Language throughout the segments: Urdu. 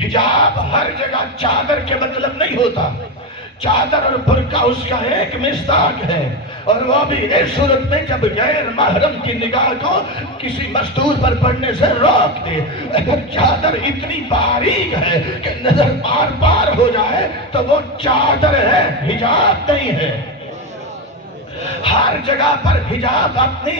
حجاب ہر جگہ چادر کے مطلب نہیں ہوتا. چادر اور برقع اس کا ایک مصداق ہے، اور وہ بھی اس صورت میں جب غیر محرم کی نگاہ کو کسی مستور پر پڑنے سے روک دے. اگر چادر اتنی باریک ہے کہ نظر بار بار ہو جائے تو وہ چادر ہے، حجاب نہیں ہے. ہر جگہ پر حجاب اپنی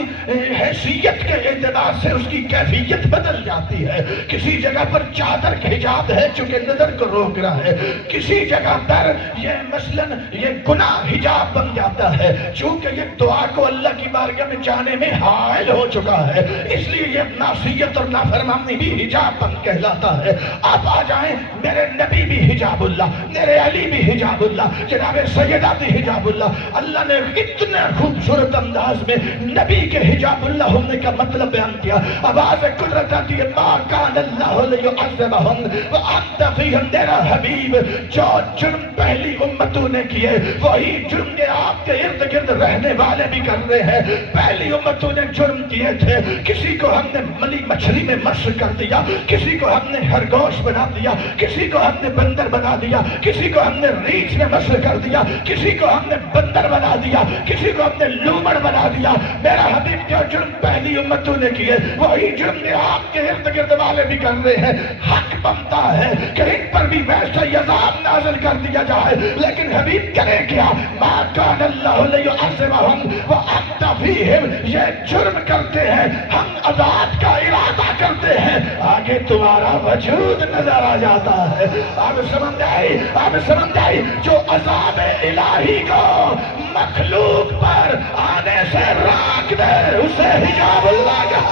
حیثیت کے اعتبار سے اس کی کیفیت بدل جاتی ہے. کسی جگہ پر چادر کا حجاب ہے چونکہ نظر کو روک رہا ہے، کسی جگہ پر یہ مثلاً یہ گناہ حجاب بن جاتا ہے چونکہ یہ دعا کو اللہ کی بارگاہ میں جانے میں حائل ہو چکا ہے، اس لیے یہ معصیت اور نافرمانی بھی حجاب بن کہلاتا ہے. آپ آ جائیں، میرے نبی بھی حجاب اللہ، میرے علی بھی حجاب اللہ، جناب سیدہ بھی حجاب اللہ. اللہ نے اتنے خوبصورت انداز میں نبی کے حجاب اللہ ہونے کا مطلب بیان کیا. آواز قدرت آتی ہے، ما کان اللہ لیعذبہم وانت فیہم. تیرا حبیب جو جرم پہلی امتوں نے کیے وہی جرم کے آپ کے ارد گرد رہنے والے بھی کر رہے ہیں. پہلی امتوں نے جرم کیے تھے، کسی کو ہم نے ملی مچھلی میں مشق کر دیا، کسی کو ہم نے خرگوش بنا دیا، کسی کو ہم نے بندر بنا دیا، کسی کو ہم نے ریچھ میں مشق کر دیا، کسی کو ہم نے بندر بنا دیا، کسی کو ہم نے لومڑ بنا دیا. میرا حبیب جو جرم پہلی امتوں نے کیے وہی جرم نے آپ کے ارد گرد والے بھی کر رہے ہیں. حق بنتا ہے کہ ان پر بھی ویسا ہی عذاب نازل کر دیا جائے، لیکن حبیب کرے کیا؟ ما کان اللہ لیعذبہم وانت فیہم. یہ جرم کرتے ہیں، ہم عذاب کا ارادہ کرتے ہیں، آگے تمہارا وجود نظر آ جاتا ہے. آپ سمجھ آئی؟ آپ سمجھ آئی؟ جو عذاب الہی کو مخلوق پر آنے سے راک دے اسے حجاب اللہ کا.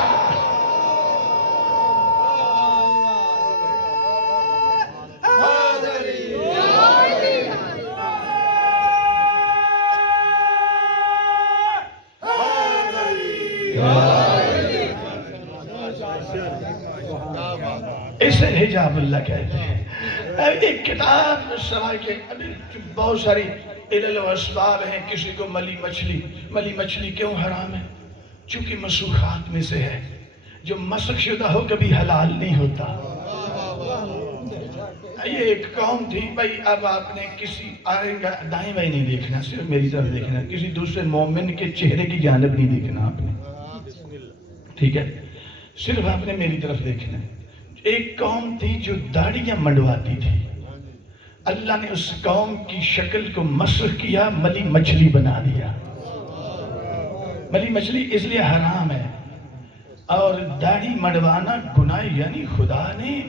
اسے حجاب اللہ کہتے ہیں. ایک کتاب سوائے کے بہت ساری علل و اسباب ہیں. کسی کو ملی مچھلی کیوں حرام ہے؟ چونکہ مسوخات میں سے ہے. جو مسخ شدہ ہو کبھی حلال نہیں ہوتا. یہ ایک قوم تھی بھائی. اب آپ نے کسی دائیں بائیں نہیں دیکھنا، صرف میری طرف دیکھنا، کسی دوسرے مومن کے چہرے کی جانب نہیں دیکھنا آپ نے، ٹھیک ہے؟ صرف آپ نے میری طرف دیکھنا. ایک قوم تھی جو داڑیاں منڈواتی تھی. اللہ نے اس قوم کی شکل کو مسخ کیا، ملی مچھلی بنا دیا. ملی مچھلی اس لیے حرام ہے، اور داڑھی منڈوانا گناہ. یعنی خدا نے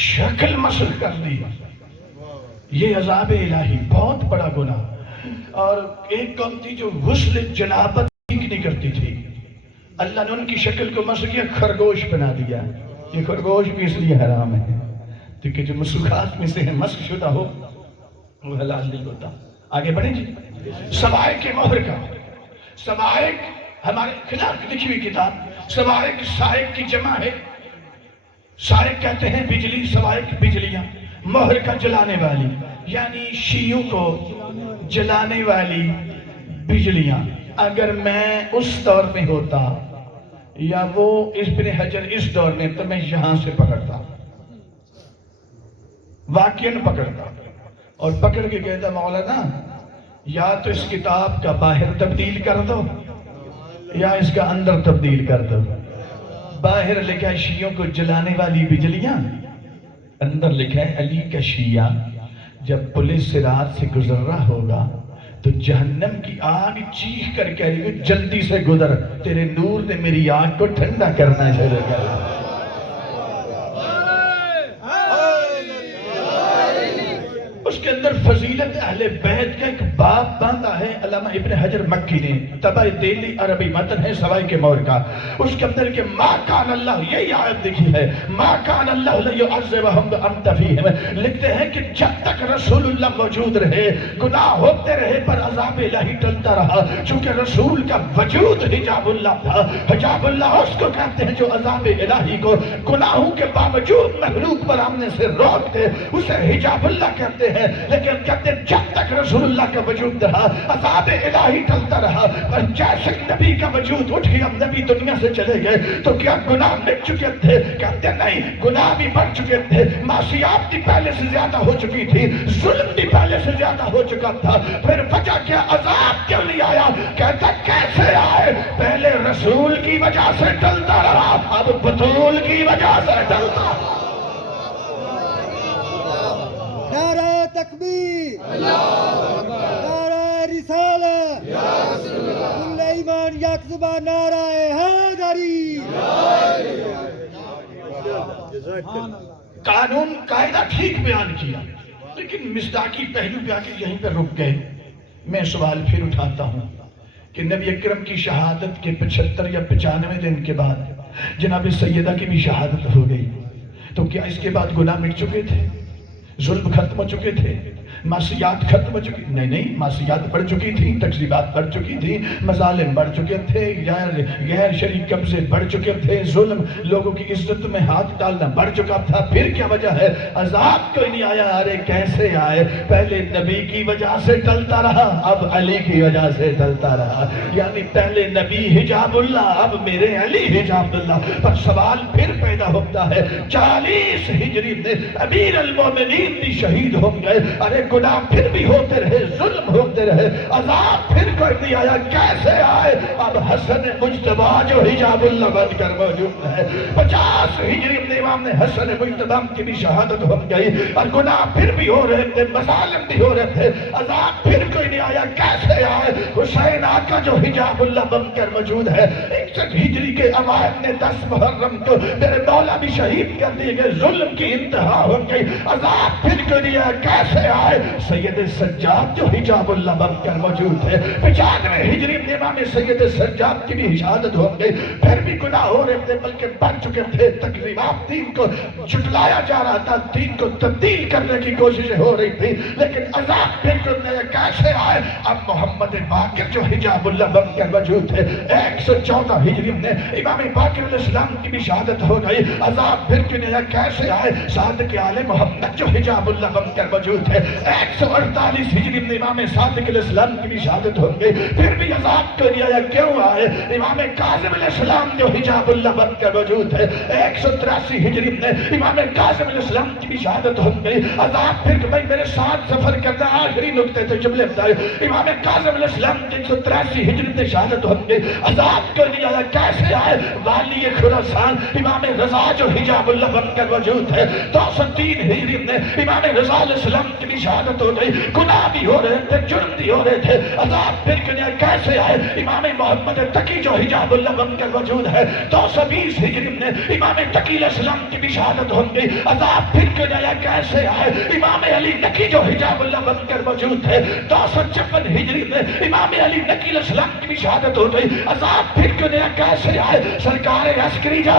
شکل مسخ کر دی. یہ عذاب الہی، بہت بڑا گناہ. اور ایک قوم تھی جو غسل جنابت ٹھیک نہیں کرتی تھی. اللہ نے ان کی شکل کو مسخ کیا، خرگوش بنا دیا. یہ خرگوش بھی اس لیے حرام ہے کیونکہ جو مسوخات میں سے مسخ شدہ ہو وہ حلال نہیں ہوتا. آگے بڑھیں جی. سوائق مہر کا، سوائق ہمارے خلاف لکھی ہوئی کتاب. سوائق سائق کی جمع ہے. سائق کہتے ہیں بجلی، سوائق بجلیاں. مہر کا جلانے والی، یعنی شیعوں کو جلانے والی بجلیاں. اگر میں اس دور میں ہوتا یا وہ ابن حجر اس دور میں تو میں یہاں سے پکڑتا، واقعاً پکڑتا، اور پکڑ کے کہتا مولانا یا تو اس کتاب کا باہر تبدیل کر دو یا اس کا اندر تبدیل کر دو. باہر لکھا ہے شیعوں کو جلانے والی بجلیاں، اندر لکھا ہے علی کا شیعہ جب پولیس صراط سے گزر رہا ہوگا تو جہنم کی آگ چیخ کر کہہ رہی ہے جلدی سے گزر، تیرے نور نے میری آگ کو ٹھنڈا کرنا شروع کر. اس کے اندر فضیلت اہل بیت کا ایک باب باندھا ہے علامہ ابن حجر مکی نے. طبع دہلی عربی متن ہے سوائق مہر کا. اس کے اندر کہ ما کان اللہ، یہی آیت لکھی ہے، ما کان اللہ لیعذبہم وانت فیہم. لکھتے ہیں کہ جب تک رسول اللہ موجود رہے گناہ ہوتے رہے پر عذاب الہی ٹلتا رہا. چونکہ رسول کا وجود حجاب اللہ تھا. حجاب اللہ اس کو کہتے ہیں جو عذاب الہی کو گناہوں کے باوجود مخلوق پر آمنے سے روک دے، اسے حجاب اللہ کہتے ہیں. لیکن کہتے ہیں جب تک رسول اللہ کا وجود رہا عذاب عذاب الہی ٹلتا رہا، اور جیسے نبی کا وجود اٹھ گیا، نبی دنیا سے چلے گئے تو کیا گناہ مٹ چکے تھے؟ کہتے نہیں، گناہ بھی بڑھ چکے تھے، معصیات بھی پہلے سے زیادہ ہو چکی تھی، ظلم بھی پہلے سے زیادہ ہو چکا تھا، پھر وجہ کیا؟ عذاب کیوں نہیں آیا؟ کہتا کیسے آئے؟ پہلے رسول کی وجہ سے ٹلتا رہا، اب بطول کی وجہ سے ٹلتا۔ نعرہ تکبیر، نعرہ رسالت، کل ایمان یک زبان، نعرہ حیدری۔ قانون قاعدہ ٹھیک بیان کیا، لیکن مصداقی پہلو پہ آ کے یہیں پہ رک گئے۔ میں سوال پھر اٹھاتا ہوں کہ نبی اکرم کی شہادت کے 75 یا 95 دن کے بعد جناب سیدہ کی بھی شہادت ہو گئی، تو کیا اس کے بعد گناہ مٹ چکے تھے؟ ظلم ختم ہو چکے تھے؟ معصیات ختم ہو چکی؟ نہیں، معصیات بڑھ چکی تھی، تکذیبات بڑھ چکی تھی، مظالم بڑھ چکے تھے، غیر شرعی قبضے بڑھ چکے تھے، ظلم، لوگوں کی عزت میں ہاتھ ڈالنا بڑھ چکا تھا۔ پھر کیا وجہ ہے؟ عذاب کوئی نہیں آیا۔ ارے کیسے آئے؟ پہلے نبی کی وجہ سے ٹلتا رہا، اب علی کی وجہ سے ٹلتا رہا۔ یعنی پہلے نبی حجاب اللہ، اب میرے علی حجاب اللہ۔ پر سوال پھر پیدا ہوتا ہے، 40 ہجری میں امیر المومنین بھی شہید ہو گئے، ارے گناہ پھر بھی ہوتے رہے، ظلم ہوتے رہے، عذاب پھر کوئی نہیں آیا، کیسے آئے؟ اب حسن مجتبیٰ جو حجاب اللہ بن کر موجود ہے، 50 ہجری میں امام نے حسن مجتبیٰ کی بھی شہادت ہو گئی، اور گناہ پھر بھی ہو رہے تھے، مظالم بھی ہو رہے تھے، عذاب پھر کوئی نہیں آیا، کیسے آئے؟ حسین آقا جو حجاب اللہ بن کر موجود ہے، 61 ہجری کے اوائل نے 10 محرم کو میرے مولا بھی شہید کر دیے گئے، ظلم کی انتہا ہو گئی، عذاب پھر کوئی نہیں آیا، کیسے آئے؟ سید سجاد جو حجاب اللہ بن کر موجود ہے، 95 ہجری میں امام سید سجاد کی بھی شہادت ہو گئی، پھر بھی گناہ ہو رہے تھے، بلکہ بڑھ چکے تھے، تقریبات دین کو جھٹلایا جا رہا تھا، دین کو تبدیل کرنے کی کوششیں ہو رہی تھی، لیکن عذاب پھر کوئی نہیں آیا، کیسے آئے؟ اب محمد باقر جو حجاب اللہ بن کر موجود ہے، 114 ہجری میں امام باقر علیہ السلام کی بھی شہادت ہو گئی، عذاب پھر کوئی نہیں آیا، کیسے آئے؟ صادق آل محمد جو حجاب اللہ بن کر موجود ہے، 148 ہجری میں امام صادق علیہ السلام کی بھی شہادت ہو گئی، پھر بھی عذاب کو نہیں آیا، کیوں آئے؟ امام کاظم علیہ السلام جو حجاب اللہ بن کر موجود ہے، 183 ہجری میں امام کاظم علیہ السلام کی بھی شہادت ہو گئی، عذاب پھر بھائی میرے ساتھ سفر کرنا، آخری نکتے تھے جملے بتائے، امام کاظم علیہ السلام کی 183 ہجری میں شہادت ہو گئی، عذاب کو نہیں آیا، کیسے آئے؟ والی خراسان امام رضا جو حجاب اللہ بن کر موجود ہے، 203 ہجری میں امام رضا علیہ السلام کی بھی شہادت ہو گئی، گناہ بھی ہو رہے تھے، جرم بھی ہو رہے تھے، عذاب پھر کنیا کیسے آئے؟ امام محمد تقی جو حجاب اللہ بن کر موجود ہے، 220 ہجری میں امام تقی علیہ السلام کی بھی شہادت ہو گئی، عذاب پھر کنیا کیسے آئے؟ امام علی نقی جو حجاب اللہ بن کر موجود ہے، 256 ہجری میں امام علی نقی علیہ السلام کی بھی شہادت ہو گئی، عذاب پھر کنیا کیسے آئے؟ سرکار عسکری جو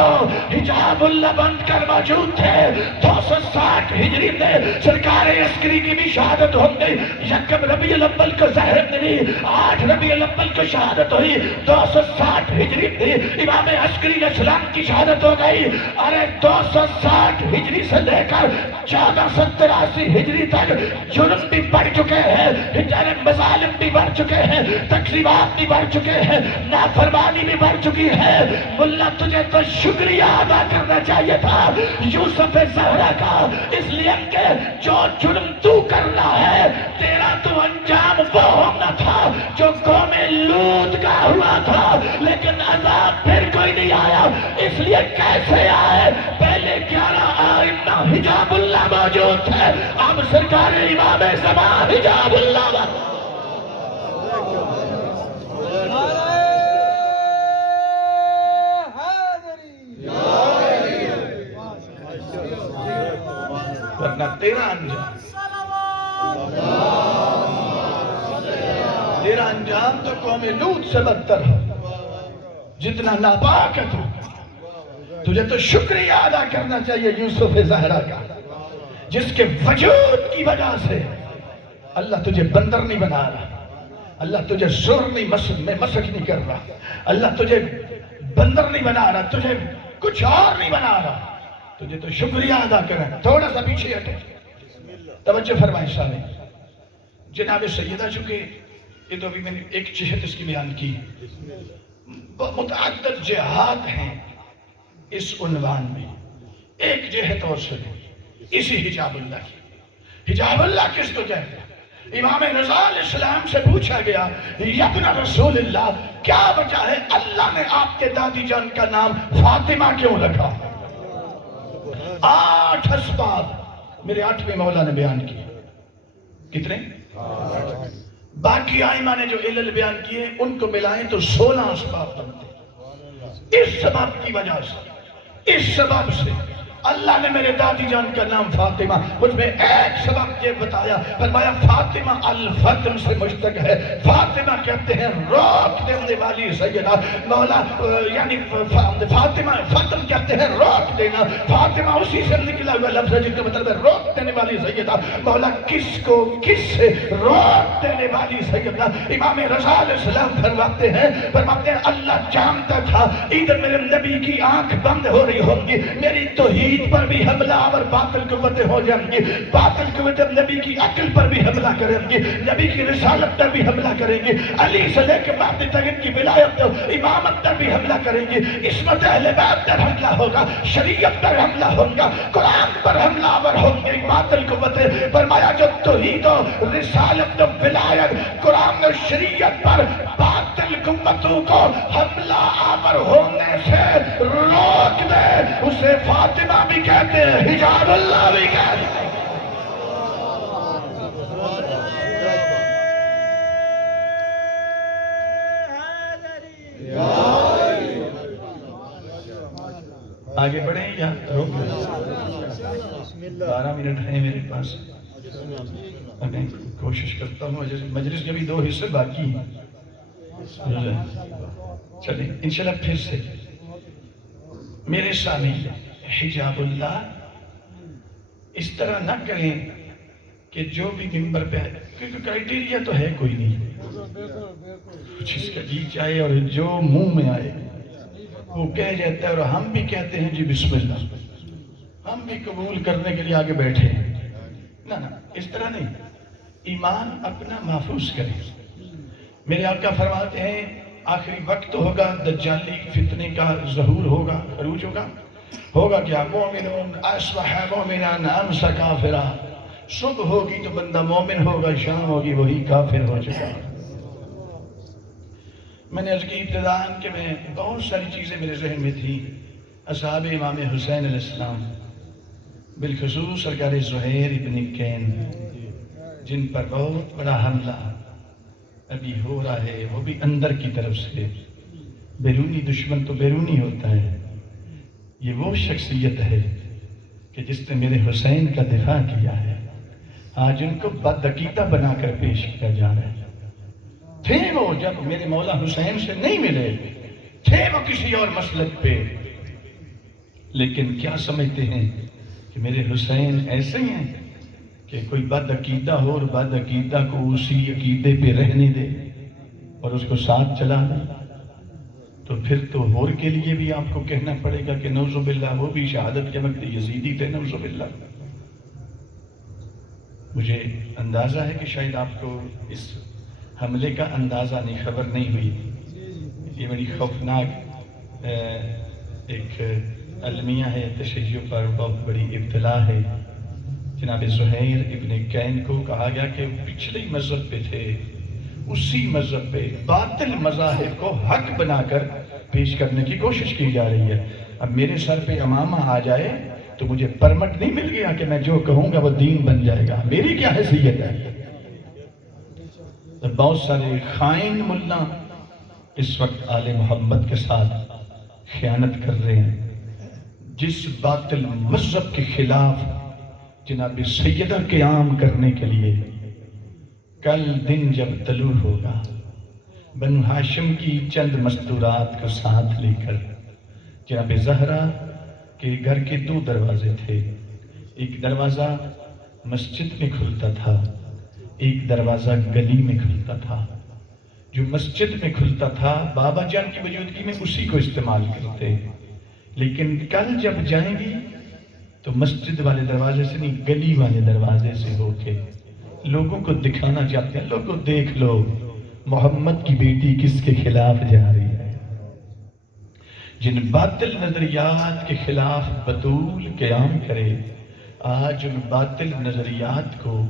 حجاب اللہ بن کر موجود ہے، 260 ہجری میں سرکار عسکری کی بھی شہادت ہو گئی، یکم ربیع الاول کو زہر ملی، 8 ربیع الاول کو شہادت ہوئی، 260 ہجری میں امام عسکری علیہ السلام کی شہادت ہو گئی، ارے 260 ہجری سے لے کر 1483 ہجری تک جرم بھی بڑھ چکے ہیں، مظالم بھی بڑھ چکے ہیں، تقریبات بھی بڑھ چکے ہیں، نافرمانی بھی بڑھ چکی ہے۔ ملا تجھے تو شکریہ ادا کرنا چاہیے تھا یوسف زہرا کا، اس لیے کہ جو جرم تو کرنا ہے تیرا تو انجام وہ ہونا تھا جو قوم لوط کا ہوا تھا، لیکن عذاب پھر کوئی نہیں آیا، اس لیے کیسے آئے؟ پہلے 11 آئمہ حجاب اللہ موجود ہے، اب سرکار امام زمان حجاب اللہ ورنہ تیرا انجام تو قوم لوط سے بدتر ہے، جتنا ناپاک ہے تجھے تو شکریہ ادا کرنا چاہیے یوسف زہرا کا، جس کے وجود کی وجہ سے اللہ تجھے بندر نہیں بنا رہا، اللہ تجھے سر نہیں مسک نہیں کر رہا، اللہ تجھے بندر نہیں بنا رہا، تجھے کچھ اور نہیں بنا رہا، تجھے تو شکریہ ادا کرنا۔ تھوڑا سا پیچھے ہٹے، توجہ فرمائیں سامنے، جناب سیدہ چونکہ یہ تو ابھی میں نے ایک جہت اس کی بیان کی. متعدد جہات ہیں اس عنوان میں. ایک جہت اور سنیں اسی حجاب اللہ کی. حجاب اللہ کس کو کہتے ہیں؟ امام رضا علیہ السلام سے پوچھا گیا یا ابن رسول اللہ کیا وجہ ہے اللہ نے آپ کے دادی جان کا نام فاطمہ کیوں رکھا؟ 8 اسباب میرے 8ویں مولا نے بیان کیے. کتنے؟ باقی آئمہ نے جو علل بیان کیے ان کو ملائیں تو 16 اسباب بنتے. اس سبب کی وجہ سے، اس سبب سے اللہ نے میرے دادی جان کا نام فاطمہ، مجھ میں ایک سبب یہ بتایا، فرمایا فاطمہ الفتم سے مشتق ہے. فاطمہ کہتے ہیں روک دینے والی سیدہ. مولا یعنی فاطمہ فتم کہتے ہیں روک دینا. فاطمہ اسی سے نکلا ہوا لفظ ہے جس کا مطلب ہے روک دینے والی سیدہ. مولا کس کو کس سے روک دینے والی سیدہ؟ امام رضا علیہ السلام فرماتے ہیں اللہ جانتا تھا ادھر میرے نبی کی آنکھ بند ہو رہی ہوگی، میری توحید پر بھی حملہ اور باطل قوتیں ہو جائیں گی، باطل قوتیں نبی کی عقل پر بھی حملہ کریں گی، نبی کی رسالت پر بھی حملہ کریں گی، علی سے لے کے بعد تک ان کی ولایت امامت پر بھی حملہ کریں گی، عصمت اہل بیت پر حملہ ہوگا، شریعت پر حملہ ہوگا، قرآن پر حملہ آور ہوں گے باطل قوتیں. فرمایا جو توحید و رسالت و ولایت قرآن و شریعت پر باطل قوتوں کو حملہ آور ہونے سے روک دے اسے فاطمہ بھی کہتے ہیں، حجاب اللہ بھی کہتے ہیں. آگے بڑھیں یا روک دیں؟ 12 منٹ ہیں میرے پاس. کوشش کرتا ہوں مجلس کے بھی 2 حصے باقی ہیں. چلیں انشاءاللہ پھر سے میرے سامنے حجاب اللہ اس طرح نہ کریں کہ جو بھی ممبر پہ آئے، کیونکہ کرائیٹیریا تو ہے کوئی نہیں، کچھ اس کا جی چاہے اور جو منہ میں آئے وہ کہہ جاتا ہے، اور ہم بھی کہتے ہیں جی بسم اللہ، ہم بھی قبول کرنے کے لیے آگے بیٹھے ہیں. نہ اس طرح نہیں، ایمان اپنا محفوظ کریں. میرے آقا فرماتے ہیں آخری وقت ہوگا، دجالی فتنے کا ظہور ہوگا، عروج ہوگا کیا؟ مومنون اصبح مومنان امس کافرا. صبح ہوگی تو بندہ مومن ہوگا، شام ہوگی وہی کافر ہو چکا. میں نے عرض کی ابتداءً کہ میں بہت ساری چیزیں میرے ذہن میں تھی. اصحاب امام حسین علیہ السلام، بالخصوص سرکار زہیر ابن کین، جن پر بہت بڑا حملہ ابھی ہو رہا ہے، وہ بھی اندر کی طرف سے. بیرونی دشمن تو بیرونی ہوتا ہے، یہ وہ شخصیت ہے کہ جس نے میرے حسین کا دفاع کیا ہے. آج ان کو بدعقیدہ بنا کر پیش کیا جا رہا ہے. تھے وہ جب میرے مولا حسین سے نہیں ملے، تھے وہ کسی اور مسلک پہ، لیکن کیا سمجھتے ہیں کہ میرے حسین ایسے ہی ہیں کہ کوئی بد عقیدہ ہو اور بد عقیدہ کو اسی عقیدے پہ رہنے دے اور اس کو ساتھ چلا دے؟ تو پھر تو ہور کے لیے بھی آپ کو کہنا پڑے گا کہ نعوذ باللہ وہ بھی شہادت کے وقت یزیدی تھے، نعوذ باللہ. مجھے اندازہ ہے کہ شاید آپ کو اس حملے کا اندازہ نہیں، خبر نہیں ہوئی. یہ بڑی خوفناک ایک المیہ ہے، تشیع پر بہت بڑی ابتلا ہے. جناب زہیر ابن کین کو کہا گیا کہ پچھلے مذہب پہ تھے، اسی مذہب پہ باطل مذاہب کو حق بنا کر پیش کرنے کی کوشش کی جا رہی ہے. اب میرے سر پہ امامہ آ جائے تو مجھے پرمٹ نہیں مل گیا کہ میں جو کہوں گا وہ دین بن جائے گا. میری کیا حیثیت ہے؟ بہت سارے خائن ملا اس وقت آل محمد کے ساتھ خیانت کر رہے ہیں. جس باطل مذہب کے خلاف جناب سیدہ قیام کرنے کے لیے کل دن جب طلوع ہوگا، بنو ہاشم کی چند مستورات کو ساتھ لے کر جناب زہرا کے گھر کے 2 دروازے تھے. ایک دروازہ مسجد میں کھلتا تھا، ایک دروازہ گلی میں کھلتا تھا. جو مسجد میں کھلتا تھا بابا جان کی موجودگی میں اسی کو استعمال کرتے، لیکن کل جب جائیں گی تو مسجد والے دروازے سے نہیں، گلی والے دروازے سے ہو کے لوگوں کو دکھانا چاہتے ہیں. لوگوں دیکھ لو محمد کی بیٹی کس کے خلاف جا رہی ہے؟ جن باطل نظریات کے خلاف بطول قیام کرے، آج ان باطل نظریات کو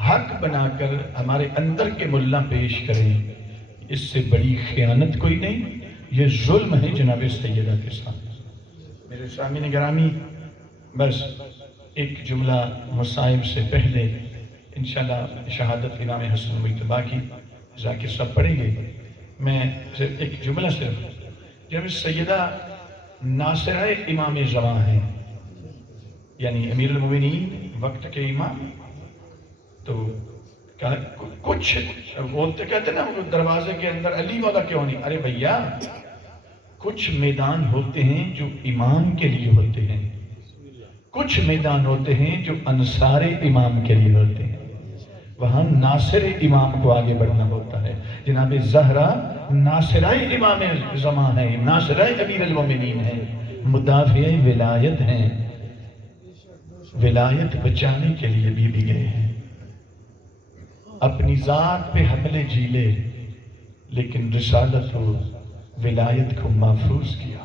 حق بنا کر ہمارے اندر کے ملا پیش کریں، اس سے بڑی خیانت کوئی نہیں۔ یہ ظلم ہے جناب سیدہ کے ساتھ۔ میرے سامعین گرامی، بس ایک جملہ مصائب سے پہلے انشاءاللہ شہادت امام حسن مجتبیٰ کی ذاکر صاحب پڑھیں گے۔ میں صرف ایک جملہ جب سیدہ ناصرہ امام زمان ہیں، یعنی امیر المومنین وقت کے امام، تو کچھ بولتے کہتے نا دروازے کے اندر علی والا کیوں نہیں؟ ارے بھیا، کچھ میدان ہوتے ہیں جو امام کے لیے ہوتے ہیں، کچھ میدان ہوتے ہیں جو انصار امام کے لیے ہوتے ہیں، وہاں ناصر امام کو آگے بڑھنا ہوتا ہے۔ جناب زہرا ناصرہ امام زمان ہے، ناصرہ امیر المومنین ہیں، مدافع ولایت ہیں، ولایت بچانے کے لیے بھی گئے ہیں، اپنی ذات پہ حملے جھیلے، لیکن رسالت و ولایت کو محفوظ کیا۔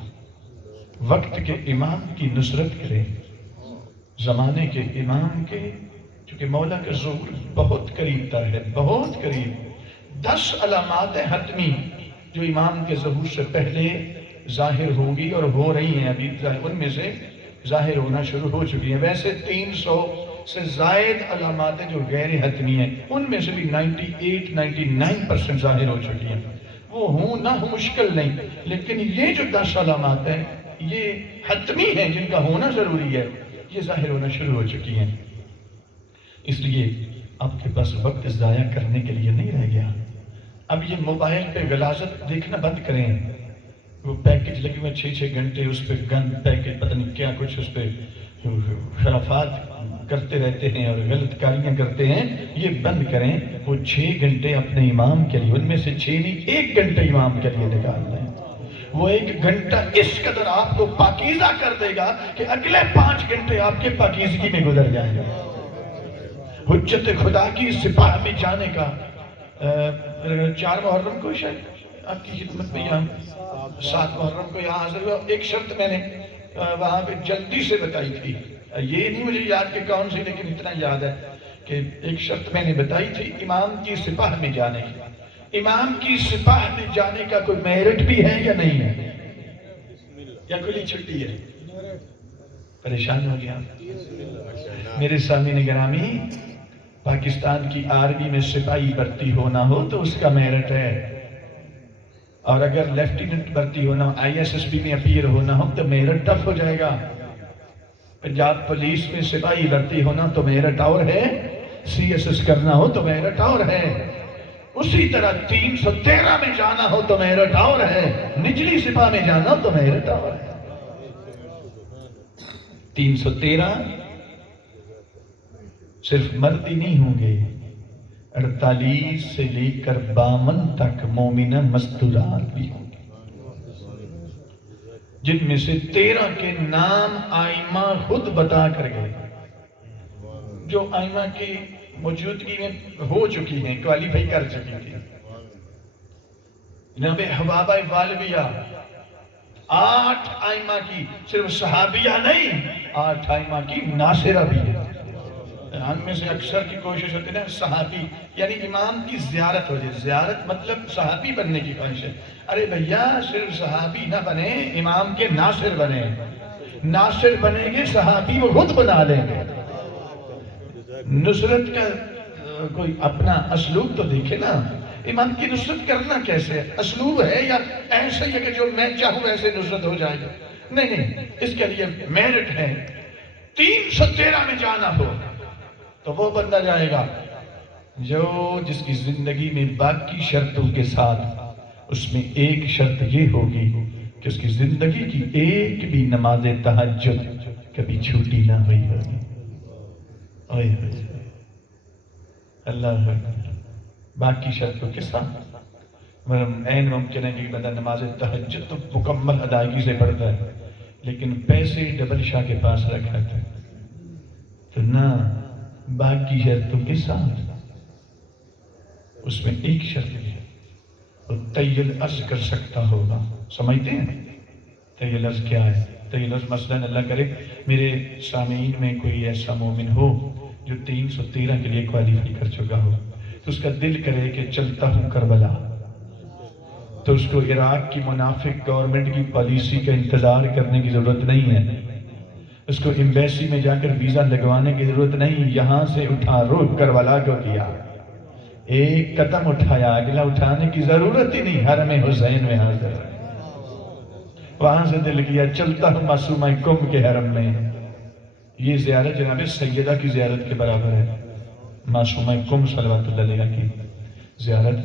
وقت کے امام کی نصرت کریں، زمانے کے امام کے، چونکہ مولا کا ظہور بہت قریب تر ہے، بہت قریب۔ 10 علامات حتمی جو امام کے ظہور سے پہلے ظاہر ہوگی اور ہو رہی ہیں، ابھی ان میں سے ظاہر ہونا شروع ہو چکی ہیں۔ ویسے 300 سے زائد علامات جو غیر حتمی ہیں، ان میں سے بھی 98-99% ظاہر ہو چکی ہیں۔ وہ ہوں نہ ہو مشکل نہیں، لیکن یہ جو 10 علامات ہیں یہ حتمی ہیں، جن کا ہونا ضروری ہے، یہ ظاہر ہونا شروع ہو چکی ہیں۔ اس لیے آپ کے پاس وقت ضائع کرنے کے لیے نہیں رہ گیا۔ اب یہ موبائل پہ غلاظت دیکھنا بند کریں، وہ پیکج لگے ہوئے 6 گھنٹے اس پہ گند پیکج پتہ نہیں کیا کچھ اس پہ خرافات کرتے رہتے ہیں اور غلط کاریاں کرتے ہیں، یہ بند کریں۔ وہ 6 گھنٹے اپنے امام کے لیے، ان میں سے 6 نہیں 1 گھنٹہ امام کے لیے نکال لیں۔ وہ 1 گھنٹہ اس قدر آپ کو پاکیزہ کر دے گا کہ اگلے 5 گھنٹے آپ کے پاکیزگی میں گزر جائیں گے۔ حجت خدا کی سپاہ میں جانے کا 4 محرم کو شاید آپ کی خدمت میں یہاں 7 محرم کو یہاں حاضر ہوا۔ ایک شرط میں نے وہاں پہ جلدی سے بتائی تھی، یہ نہیں مجھے یاد کہ کون سی، لیکن اتنا یاد ہے کہ ایک شرط میں نے بتائی تھی امام کی سپاہ میں جانے کی۔ امام کی سپاہ میں جانے کا کوئی میرٹ بھی ہے یا نہیں ہے، یا کھلی چھٹی ہے؟ پریشان ہو گیا میرے سامعین گرامی۔ پاکستان کی آرمی میں سپاہی بھرتی ہونا ہو تو اس کا میرٹ ہے، اور اگر لیفٹیننٹ بھرتی ہونا، ISSB میں اپیئر ہونا ہو تو میرٹ ٹف ہو جائے گا۔ پنجاب پولیس میں سپاہی بھرتی ہونا تو میرٹ اور ہے، CSS کرنا ہو تو میرٹ اور ہے، اسی طرح 313 میں جانا ہو تو میرٹ اور ہے، نچلی سپاہ میں جانا ہو تو میرٹ اور ہے۔ 313 صرف مرد ہی نہیں ہوں گے، 48 سے لے کر 52 تک مومنہ مستورات بھی ہوں گے، جن میں سے 13 کے نام آئمہ خود بتا کر گئے، جو آئمہ کی موجودگی میں ہو چکی ہیں، کوالیفائی کر چکی تھی۔ جناب حبابہ والویہ 8 آئمہ کی، صرف صحابیہ نہیں، 8 آئمہ کی ناصرہ بھی ہے۔ ہم میں سے اکثر کی کوشش ہوتی ہے نا صحابی یعنی امام کی زیارت ہو جائے، زیارت مطلب صحابی بننے کی خواہش ہے۔ ارے بھیا صرف صحابی نہ بنے، امام کے ناصر بنے، ناصر بنیں گے صحابی وہ خود بنا لیں گے۔ نصرت کا کوئی اپنا اسلوب تو دیکھے نا، امام کی نصرت کرنا کیسے ہے؟ اسلوب ہے یا ایسا ہی ہے کہ جو میں چاہوں ویسے نصرت ہو جائے گا؟ نہیں، اس کے لیے میرٹ ہے۔ 313 میں جانا ہو تو وہ بندہ جائے گا جو جس کی زندگی میں باقی شرطوں کے ساتھ اس میں ایک شرط یہ ہوگی کہ اس کی زندگی کی ایک بھی نماز تہجد کبھی چھوٹی نہ ہوئی ہوگی۔ اللہ باقی شرطوں کے ساتھ عین ممکن ہے کہ بندہ نماز تہجد تو مکمل ادائیگی سے پڑھتا ہے، لیکن پیسے ڈبل شاہ کے پاس رکھا تھا تو نہ باقی شرطوں کے ساتھ اس میں ایک شرط ہے وہ طیل عرض کر سکتا ہوگا. سمجھتے ہیں طیل عرض کیا ہے؟ طیل عرض مثلاً اللہ کرے میرے سامعین میں کوئی ایسا مومن ہو جو 313 کے لیے کوالیفائی کر چکا ہو، تو اس کا دل کرے کہ چلتا ہوں کربلا، تو اس کو عراق کی منافق گورنمنٹ کی پالیسی کا انتظار کرنے کی ضرورت نہیں ہے، اس کو ایمبیسی میں جا کر ویزا لگوانے کی ضرورت نہیں. یہاں سے اٹھا روک کربلا کو کیا، ایک قدم اٹھایا، اگلا اٹھانے کی ضرورت ہی نہیں، حرم حسین میں حاضر، وہاں سے دل کیا چلتا ہوں معصومہ کم کے حرم میں. یہ زیارت جناب سیدہ کی زیارت کے برابر ہے، معصومہ کم صلوات اللہ علیہ کی زیارت.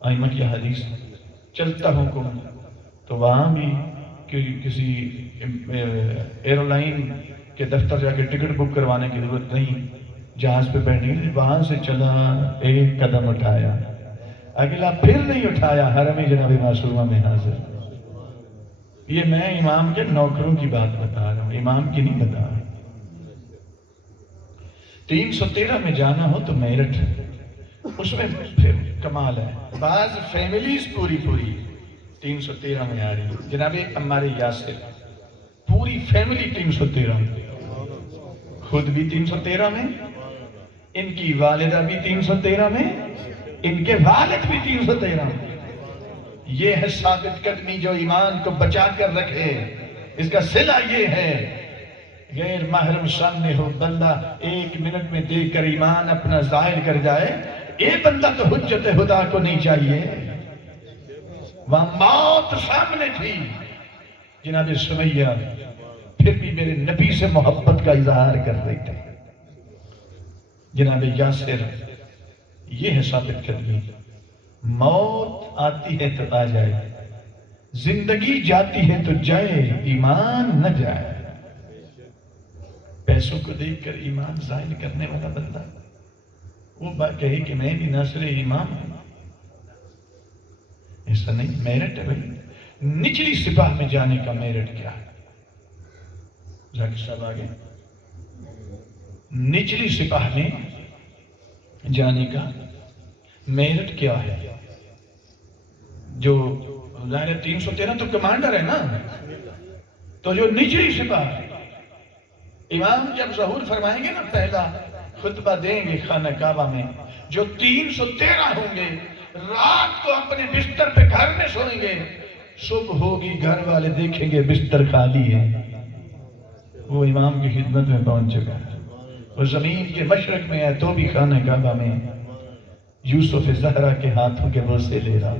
ائمہ کی حدیث چلتا ہوں کم، تو وہاں بھی کسی ایئر لائن کے دفتر جا کے ٹکٹ بک کروانے کی ضرورت نہیں، جہاز پہ بیٹھنے کے، وہاں سے چلا، ایک قدم اٹھایا، اگلا پھر نہیں اٹھایا، حرم جناب معصومہ میں حاضر. یہ میں امام کے نوکروں کی بات بتا رہا ہوں، امام کی نہیں بتا رہا. 313 میں جانا ہو تو میرٹھ، اس میں پھر کمال ہے. بعض فیملیز پوری 313 میں آ رہی. جناب عمار یاسر پوری فیملی 313 میں، خود بھی 313 میں، ان کی والدہ بھی 313 میں، ان کے والد بھی 313 میں. یہ ہے ثابت قدمی جو ایمان کو بچا کر رکھے. اس کا صلہ یہ ہے، غیر محرم سامنے ہو، بندہ 1 منٹ میں دیکھ کر ایمان اپنا ظاہر کر جائے، یہ بندہ تو حجت خدا کو نہیں چاہیے. وہاں موت سامنے تھی، جناب سمیہ پھر بھی میرے نبی سے محبت کا اظہار کر رہی تھی. جناب یاسر یہ ہے ثابت قدمی. موت آتی ہے تو آ جائے، زندگی جاتی ہے تو جائے، ایمان نہ جائے. پیسوں کو دیکھ کر ایمان ظاہر کرنے والا بندہ وہ بات کہے کہ میں بھی ناصر امام ہوں، ایسا نہیں. میرٹ ہے بھائی، نچلی سپاہ میں جانے کا میرٹ کیا ہے؟ ذاکر صاحب آگے. نچلی سپاہ میں جانے کا میرٹ کیا ہے؟ جو ظاہر 313 تو کمانڈر ہے نا، تو جو نچلی سپاہ، امام جب ظہور فرمائیں گے نا، پہلا خطبہ دیں گے خانہ کعبہ میں، جو 313 ہوں گے رات کو اپنے بستر پہ گھر میں سوئیں گے، صبح ہوگی گھر والے دیکھیں گے بستر خالی ہے. وہ امام کی خدمت میں پہنچ چکا ہے. وہ زمین کے مشرق میں ہے تو بھی خانہ کعبہ میں یوسف زہرا کے ہاتھوں کے بوسے لے رہا.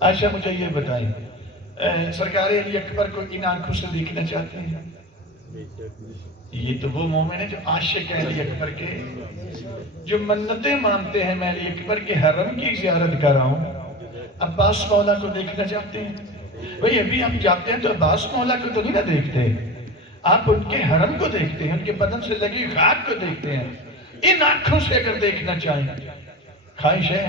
اچھا مجھے یہ بتائیں، سرکار علی اکبر کو ان آنکھوں سے دیکھنا چاہتے ہیں؟ یہ تو وہ مومن ہے جو عاشق ہے علی اکبر کے، جو منتیں مانتے ہیں میں علی اکبر کے حرم کی زیارت کر رہا ہوں. عباس مولا کو دیکھنا چاہتے ہیں؟ بھئی ابھی ہم جاتے ہیں تو عباس مولا کو تو نہیں نہ دیکھتے، آپ ان کے حرم کو دیکھتے ہیں، ان کے بدن سے لگی خاک کو دیکھتے ہیں. ان آنکھوں سے اگر دیکھنا چاہیں، خواہش ہے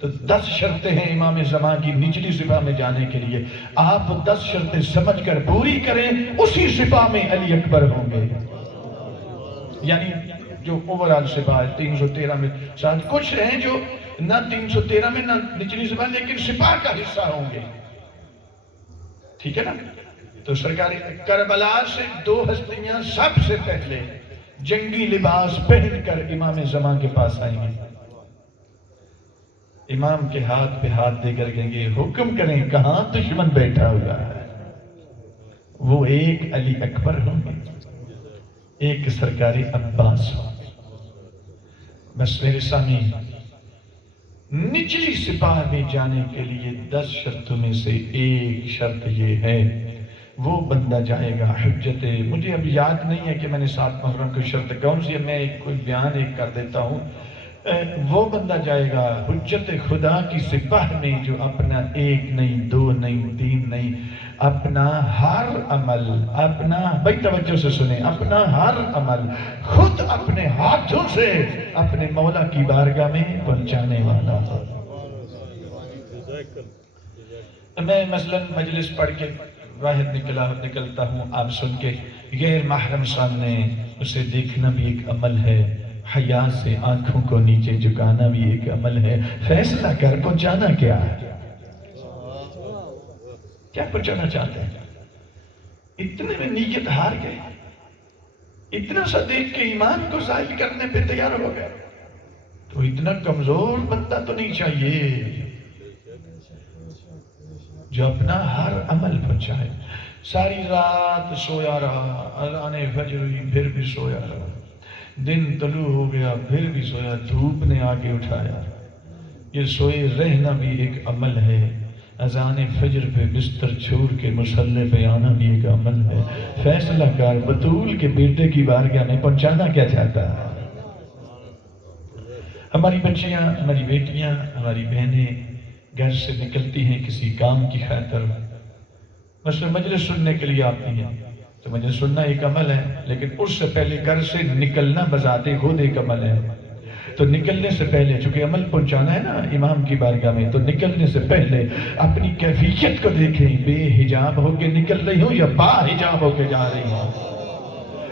تو 10 شرطیں ہیں امام زمان کی نچلی سپاہ میں جانے کے لیے. آپ 10 شرطیں سمجھ کر پوری کریں، اسی سپاہ میں علی اکبر ہوں گے. یعنی جو اوورال سپاہ 313 میں، ساتھ کچھ ہیں جو نہ 313 میں نہ نچلی سپاہ لیکن سپاہ کا حصہ ہوں گے. ٹھیک ہے نا؟ تو سرکار کربلا سے 2 ہستیاں سب سے پہلے جنگی لباس پہن کر امام زمان کے پاس آئیں گے. امام کے ہاتھ پہ ہاتھ دے کر کہیں گے حکم کریں کہاں دشمن بیٹھا ہوا ہے. وہ ایک علی اکبر ہوں گے، ایک سرکاری عباس ہوں گے. بس میرے سامنے نچلی سپاہ میں جانے کے لیے 10 شرطوں میں سے ایک شرط یہ ہے، وہ بندہ جائے گا حجت. مجھے اب یاد نہیں ہے کہ میں نے 7 محرم کی شرط کون سی ہے، میں کوئی بیان ایک کر دیتا ہوں. وہ بندہ جائے گا حجت خدا کی سپاہ میں جو اپنا 1 نہیں 2 نہیں 3 نہیں، اپنا ہر عمل، اپنا بھائی توجہ سے سنیں، اپنا ہر عمل خود اپنے ہاتھوں سے اپنے مولا کی بارگاہ میں پہنچانے والا ہو. میں مثلاً مجلس پڑھ کے واحد نکلتا ہوں، آپ سن کے غیر محرم سامنے اسے دیکھنا بھی ایک عمل ہے. حیا سے آنکھوں کو نیچے جھکانا بھی ایک عمل ہے. فیصلہ کر پہنچانا کیا ہے؟ کیا پہنچانا چاہتے ہیں؟ اتنے میں نیت ہار گئے، اتنا سا دیکھ کے ایمان کو ظاہر کرنے پہ تیار ہو گئے. تو اتنا کمزور بندہ تو نہیں چاہیے جو اپنا ہر عمل پہنچائے. ساری رات سویا رہا، اذان فجر ہوئی پھر بھی سویا رہا، دن طلوع ہو گیا پھر بھی سویا، دھوپ نے آگے اٹھایا. یہ سوئے رہنا بھی ایک عمل ہے. اذان فجر پہ بستر چھوڑ کے مصلی پہ آنا بھی ایک عمل ہے. فیصلہ کار بطول کے بیٹے کی بارگاہ میں پہنچانا کیا چاہتا ہے؟ ہماری بچیاں، ہماری بیٹیاں، ہماری بہنیں گھر سے نکلتی ہیں کسی کام کی خاطر، مثلا مجلس سننے کے لیے آتی ہیں. تو مجلس سننا ایک عمل ہے، لیکن اس سے پہلے گھر سے نکلنا بذات خود ایک عمل ہے. تو نکلنے سے پہلے، چونکہ عمل پہنچانا ہے نا امام کی بارگاہ میں، تو نکلنے سے پہلے اپنی کیفیت کو دیکھیں. بے حجاب ہو کے نکل رہی ہوں یا با حجاب ہو کے جا رہی ہوں؟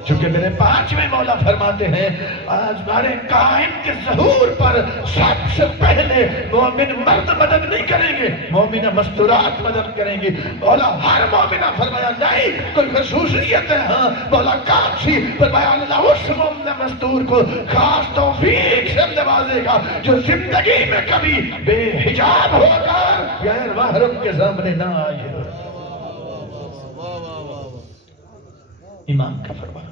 چونکہ میرے پانچویں مولا فرماتے ہیں آج ہمارے قائم کے ظہور پر سب سے پہلے مومن مرد مدد نہیں کریں گے، مومنہ مستورات مدد کریں گے. مولا ہر مومنہ فرمایا نہیں، کوئی خصوصیت ہے. ہاں مولا کافی فرمایا اللہ اس مومنہ مستور کو خاص توفیق سے نوازے گا جو زندگی میں کبھی بے حجاب ہو کر غیر محرم کے سامنے نہ آئے. امام کا فرمان ہے.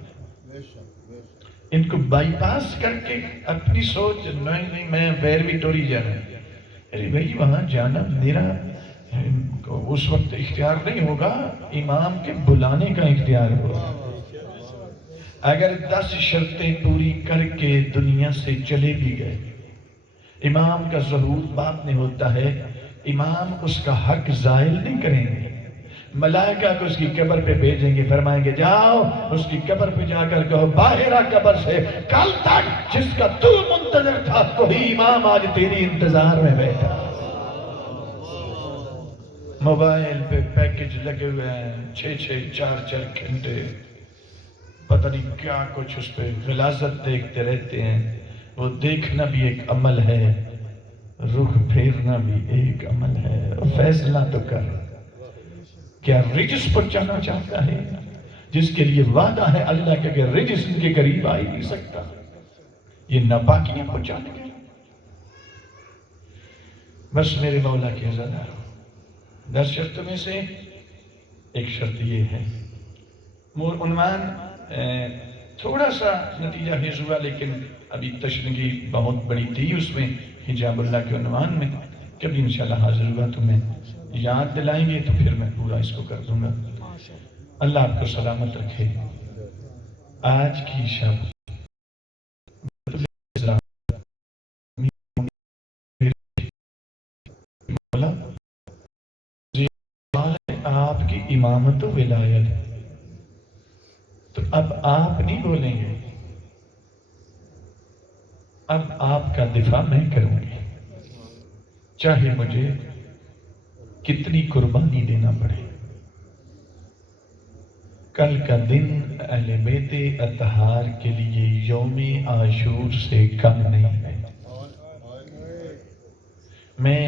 ان کو بائی پاس کر کے اپنی سوچ نہیں میں پیروی ٹوری جانا ہے. ارے بھائی وہاں جانا میرا اس وقت اختیار نہیں ہوگا، امام کے بلانے کا اختیار ہوگا. اگر 10 شرطیں پوری کر کے دنیا سے چلے بھی گئے، امام کا ظہور بعد میں ہوتا ہے. امام اس کا حق زائل نہیں کریں گے. ملائکہ کو اس کی قبر پہ بھیجیں گے، فرمائیں گے جاؤ اس کی قبر پہ جا کر کہو باہر آ قبر سے، کل تک جس کا تو منتظر تھا وہی امام آج تیری انتظار میں بیٹھا. موبائل پہ پیکج لگے ہوئے ہیں 6 4 گھنٹے، پتہ نہیں کیا کچھ اس پہ غلاظت دیکھتے رہتے ہیں. وہ دیکھنا بھی ایک عمل ہے، رخ پھیرنا بھی ایک عمل ہے. فیصلہ تو کر، کیا رجس پہنچانا چاہتا ہے جس کے لیے وعدہ ہے اللہ کے کہ رجس ان کے قریب آ ہی نہیں سکتا؟ یہ ناپاکیاں پہنچانے کے لیے. بس میرے مولا کی ازادہ 10 شرطوں میں سے ایک شرط یہ ہے. عنوان تھوڑا سا نتیجہ خیز ہوا، لیکن ابھی تشنگی بہت بڑی تھی اس میں حجاب اللہ کے عنوان میں. کبھی انشاءاللہ حاضر ہوا تو میں یاد دلائیں گے تو پھر میں پورا اس کو کر دوں گا. اللہ آپ کو سلامت رکھے. آج کی شب آپ کی امامت و ولایت، تو اب آپ نہیں بولیں گے، اب آپ کا دفاع میں کروں گی، چاہے مجھے کتنی قربانی دینا پڑے. کل کا دن اہل بیت اطہار کے لیے یوم عاشور سے کم نہیں ہے. میں